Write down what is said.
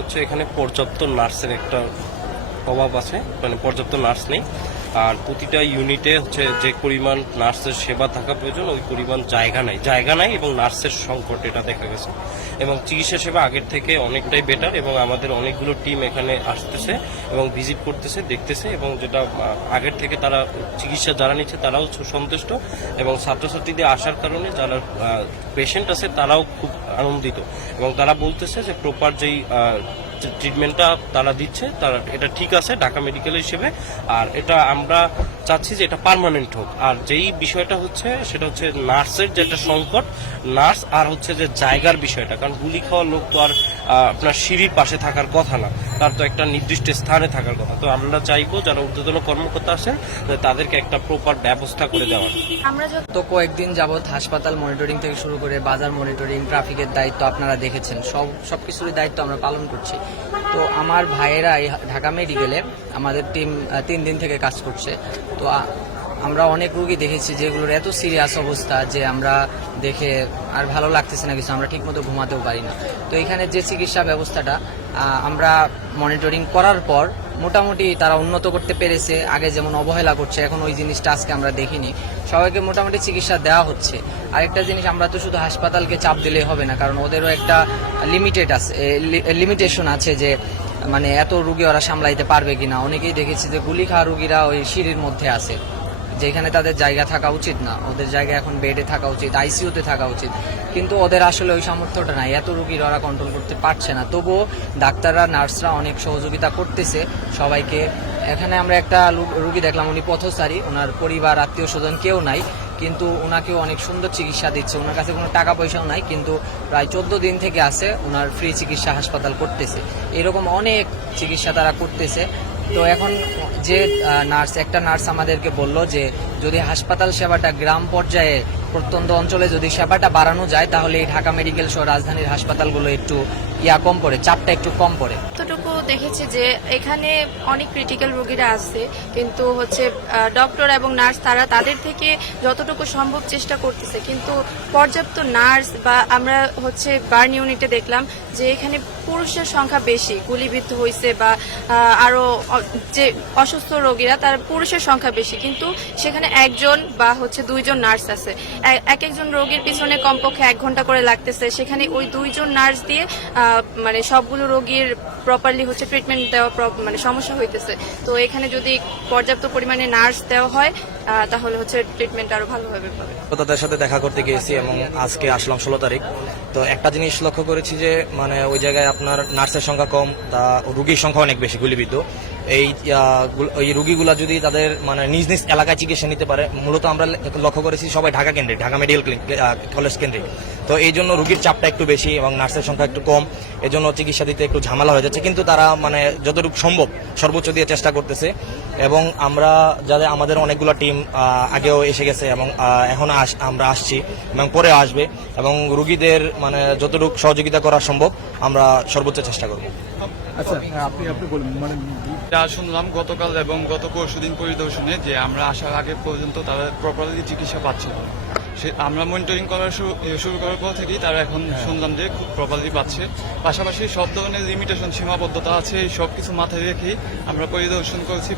হচ্ছে এখানে পর্যাপ্ত নার্সের একটা অভাব আছে মানে পর্যাপ্ত নার্স নেই। আর প্রতিটা ইউনিটে হচ্ছে যে পরিমাণ নার্সের সেবা থাকা প্রয়োজন, ওই পরিমাণ জায়গা নাই। জায়গা নাই এবং নার্সের সংকট, এটা দেখা গেছে। এবং চিকিৎসা সেবা আগের থেকে অনেকটাই বেটার এবং আমাদের অনেকগুলো টিম এখানে আসতেছে এবং ভিজিট করতেছে, দেখতেছে এবং যেটা আগের থেকে তারা চিকিৎসা যারা নিচ্ছে তারাও সুসন্তুষ্ট এবং ছাত্রছাত্রীদের আসার কারণে যারা পেশেন্ট আছে তারাও খুব আনন্দিত। এবং তারা বলতেছে যে প্রপার যেই ট্রিটমেন্টটা তারা দিচ্ছে, তারা, এটা ঠিক আছে ঢাকা মেডিকেল হিসেবে। আর এটা আমরা চাচ্ছি যে এটা পারমানেন্ট হোক। আর যেই বিষয়টা হচ্ছে, সেটা হচ্ছে নার্সের যেটা সংকট, নার্স আর হচ্ছে যে জায়গার বিষয়টা। কারণ গুলি খাওয়ার লোক তো আর আপনার সিঁড়ির পাশে থাকার কথা না। তার তো একটা নির্দিষ্ট স্থানে থাকার কথা। তো আমরা চাইব যারা ঊর্ধ্বতন কর্মকর্তা আছেন তাদেরকে একটা প্রপার ব্যবস্থা করে দেওয়ার। আমরা তো কয়েকদিন যাবৎ হাসপাতাল মনিটরিং থেকে শুরু করে বাজার মনিটরিং ট্রাফিকের দায়িত্ব আপনারা দেখেছেন। সব সব কিছুরই দায়িত্ব আমরা পালন করছি। তো আমার ভাইয়েরা ঢাকা মেডিকেলে আমাদের টিম তিন দিন থেকে কাজ করছে। তো আমরা অনেক রুগী দেখেছি যেগুলোর এত সিরিয়াস অবস্থা যে আমরা দেখে আর ভালো লাগতেছে না কিছু, আমরা ঠিকমতো ঘুমাতেও পারি না। তো এখানে যে চিকিৎসা ব্যবস্থাটা আমরা মনিটরিং করার পর মোটামুটি তারা উন্নত করতে পেরেছে। আগে যেমন অবহেলা করছে, এখন ওই জিনিসটা আজকে আমরা দেখিনি। সবাইকে মোটামুটি চিকিৎসা দেওয়া হচ্ছে। আরেকটা জিনিস, আমরা তো শুধু হাসপাতালকে চাপ দিলেই হবে না, কারণ ওদেরও একটা লিমিটেড আছে লিমিটেশন আছে যে মানে এত রুগী ওরা সামলাইতে পারবে কিনা। অনেকেই দেখেছি যে গুলি খাওয়া রুগীরা ওই সিঁড়ির মধ্যে আছে। যেখানে তাদের জায়গা থাকা উচিত না, ওদের জায়গা এখন বেডে থাকা উচিত আইসিইউতে থাকা উচিত। কিন্তু ওদের আসলে ওই সামর্থ্যটা নাই, এত রুগীর ওরা কন্ট্রোল করতে পারছে না। তবুও ডাক্তাররা, নার্সরা অনেক সহযোগিতা করতেছে সবাইকে। এখানে আমরা একটা রুগী দেখলাম, উনি পথচারী, ওনার পরিবার, আত্মীয় স্বজন কেউ নাই, কিন্তু ওনাকেও অনেক সুন্দর চিকিৎসা দিচ্ছে। ওনার কাছে কোনো টাকা পয়সাও নাই, কিন্তু প্রায় চোদ্দ দিন থেকে আছে, ওনার ফ্রি চিকিৎসা হাসপাতাল করতেছে। এরকম অনেক চিকিৎসা তারা করতেছে। তো এখন যে নার্স একটা নার্স আমাদেরকে বলল যে, যদি হাসপাতাল সেবাটা গ্রাম পর্যায়ে প্রত্যন্ত অঞ্চলে যদি সেবাটা বাড়ানো যায়, তাহলে এই ঢাকা মেডিকেল সহ রাজধানীর হাসপাতালগুলো একটু ইয়া কম পড়ে, চাপটা একটু কম পড়ে। দেখেছি যে এখানে অনেক ক্রিটিক্যাল রোগীরা আছে কিন্তু হচ্ছে ডক্টর এবং নার্স তারা তাদের থেকে যতটুকু সম্ভব চেষ্টা করতেছে। কিন্তু পর্যাপ্ত নার্স বা আমরা হচ্ছে বার্ন ইউনিটে দেখলাম যে এখানে পুরুষের সংখ্যা বেশি গুলিবিদ্ধ হয়েছে বা আহ, আরও যে অসুস্থ রোগীরা তার পুরুষের সংখ্যা বেশি। কিন্তু সেখানে একজন বা হচ্ছে দুইজন নার্স আছে। এক একজন রোগীর পিছনে কমপক্ষে এক ঘণ্টা করে লাগতেছে। সেখানে ওই দুইজন নার্স দিয়ে মানে সবগুলো রোগীর প্রপারলি হচ্ছে ট্রিটমেন্ট দেওয়া মানে সমস্যা হইতেছে। তো এখানে যদি পর্যাপ্ত পরিমাণে নার্স দেওয়া হয় তাহলে হচ্ছে ট্রিটমেন্ট আরও ভালোভাবে পাবে তাদের সাথে দেখা করতে গিয়েছি এবং আজকে আসলাম ষোলো তারিখ। তো একটা জিনিস লক্ষ্য করেছি যে মানে ওই জায়গায় আপনার নার্সের সংখ্যা কম, তা রুগীর সংখ্যা অনেক বেশি, গুলিবিদ্ধ। এই এই রুগীগুলা যদি তাদের মানে নিজ নিজ এলাকায় চিকিৎসা নিতে পারে, মূলত আমরা লক্ষ্য করেছি সবাই ঢাকা কেন্দ্রিক, ঢাকা মেডিকেল কলেজ কেন্দ্রিক। তো এই জন্য রুগীর চাপটা একটু বেশি এবং নার্সের সংখ্যা একটু কম এই জন্য চিকিৎসা দিতে একটু ঝামেলা হয়ে যাচ্ছে। কিন্তু তারা মানে যতটুকু সম্ভব সর্বোচ্চ দিয়ে চেষ্টা করতেছে এবং আমরা যাদের, আমাদের অনেকগুলো টিম আগেও এসে গেছে এবং এখন আমরা আসছি এবং পরে আসবে এবং রুগীদের মানে যতটুকু সহযোগিতা করা সম্ভব আমরা সর্বোচ্চ চেষ্টা করব। আচ্ছা হ্যাঁ, আপনি আপনি বলুন মানে যা শুনলাম গতকাল এবং গত পরশুদিন পরিদর্শনে যে আমরা আসার আগে পর্যন্ত তারা প্রপারলি চিকিৎসা পাচ্ছিল না। সে আমরা মনিটরিং করা শু- শুরু করার পর থেকেই তারা এখন শুনলাম যে খুব প্রপারলি পাচ্ছে। পাশাপাশি সব ধরনের লিমিটেশন সীমাবদ্ধতা আছে এই সব কিছু মাথায় রেখেই আমরা পরিদর্শন করছি।